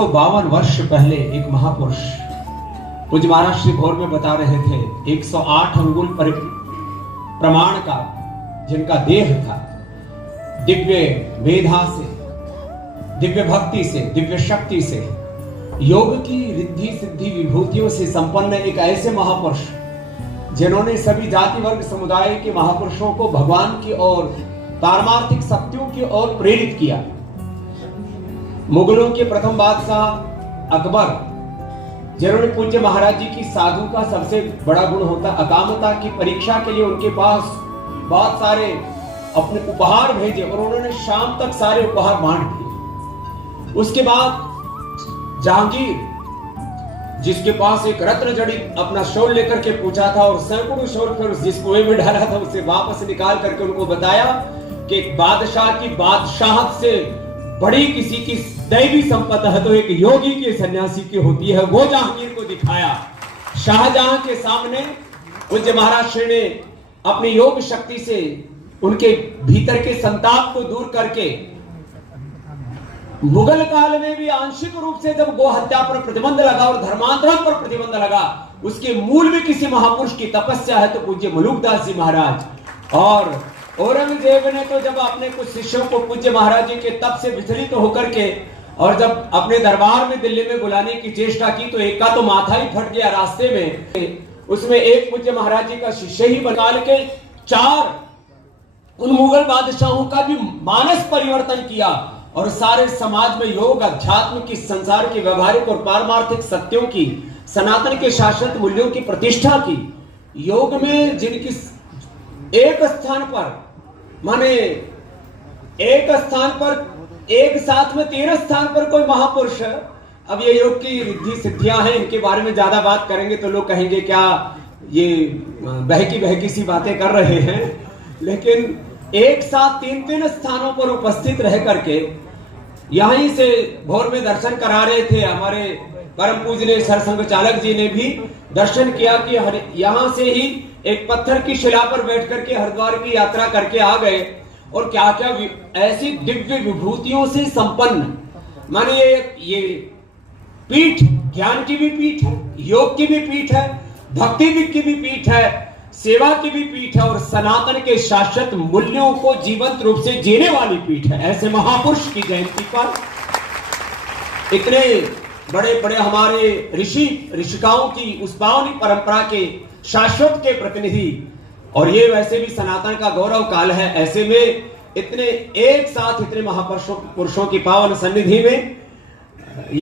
तो 52 वर्ष पहले एक महापुरुष पूज्य महाराज श्री भोर में बता रहे थे 108 अंगुल प्रमाण का जिनका देह था, दिव्य मेधा से, दिव्य भक्ति से, दिव्य शक्ति से, योग की रिद्धि सिद्धि विभूतियों से संपन्न एक ऐसे महापुरुष जिन्होंने सभी जाति वर्ग समुदाय के महापुरुषों को भगवान की ओर, पारमार्थिक शक्तियों की ओर प्रेरित किया। मुगलों के प्रथम बादशाह अकबर, जिन्होंने पूज्य महाराज जी की साधु का सबसे बड़ा गुण होता अकामता की परीक्षा के लिए उनके पास बहुत सारे अपने उपहार भेजे और उन्होंने शाम तक सारे उपहार बांट दिए। उसके बाद जहांगीर, जिसके पास एक रत्न जड़ित अपना शॉल लेकर के पूछा था और सैकड़ों शॉल फिर जिस कुएं में डाला था उसे वापस निकाल करके उनको बताया कि एक बादशाह की बादशाहत से बड़ी किसी की दैवी संपदा है तो एक योगी के सन्यासी की होती है, वो जहांगीर को दिखाया। शाहजहां के सामने पूज्य महाराज श्री ने अपनी योग शक्ति से उनके भीतर के संताप को दूर करके मुगल काल में भी आंशिक रूप से जब गो हत्या पर प्रतिबंध लगा और धर्मांतरण पर प्रतिबंध लगा, उसके मूल में किसी महापुरुष की तपस्या है तो पूज्य मलुकदास जी महाराज। और औरंगजेब ने तो जब अपने कुछ शिष्यों को पूज्य महाराज जी के तप से विचलित होकर के और जब अपने दरबार में दिल्ली में बुलाने की चेष्टा की तो एक का तो माथा ही फट गया रास्ते में। उसमें एक पूज्य महाराज जी का शिष्य ही बना के 4 उन मुगल बादशाहों का भी मानस परिवर्तन किया और सारे समाज में योग, अध्यात्म की, संसार की व्यवहारिक और पारमार्थिक सत्यों की, सनातन के शाश्वत मूल्यों की प्रतिष्ठा की। योग में जिनकी एक स्थान पर माने एक स्थान पर एक साथ में 13 स्थान पर कोई महापुरुष है। अब ये योग की रिद्धि सिद्धियां हैं, इनके बारे में ज्यादा बात करेंगे तो लोग कहेंगे क्या ये बहकी सी बातें कर रहे हैं, लेकिन एक साथ 3 स्थानों पर उपस्थित रह करके यहीं से भोर में दर्शन करा रहे थे। हमारे परम पूजनीय सरसंघ चालक जी ने भी दर्शन किया कि यहां से ही एक पत्थर की शिला पर बैठ करके हरिद्वार की यात्रा करके आ गए और क्या क्या ऐसी दिव्य विभूतियों से संपन्न, माने ये पीठ ज्ञान की भी पीठ है, योग की भी पीठ है, भक्ति की भी पीठ है, सेवा की भी पीठ है और सनातन के शाश्वत मूल्यों को जीवंत रूप से जीने वाली पीठ है। ऐसे महापुरुष की जयंती पर इतने बड़े बड़े हमारे ऋषिकाओं की उस पावनी परंपरा के शाश्वत के प्रतिनिधि, और ये वैसे भी सनातन का गौरव काल है। ऐसे में इतने एक साथ इतने महापुरुषों की पावन सन्निधि में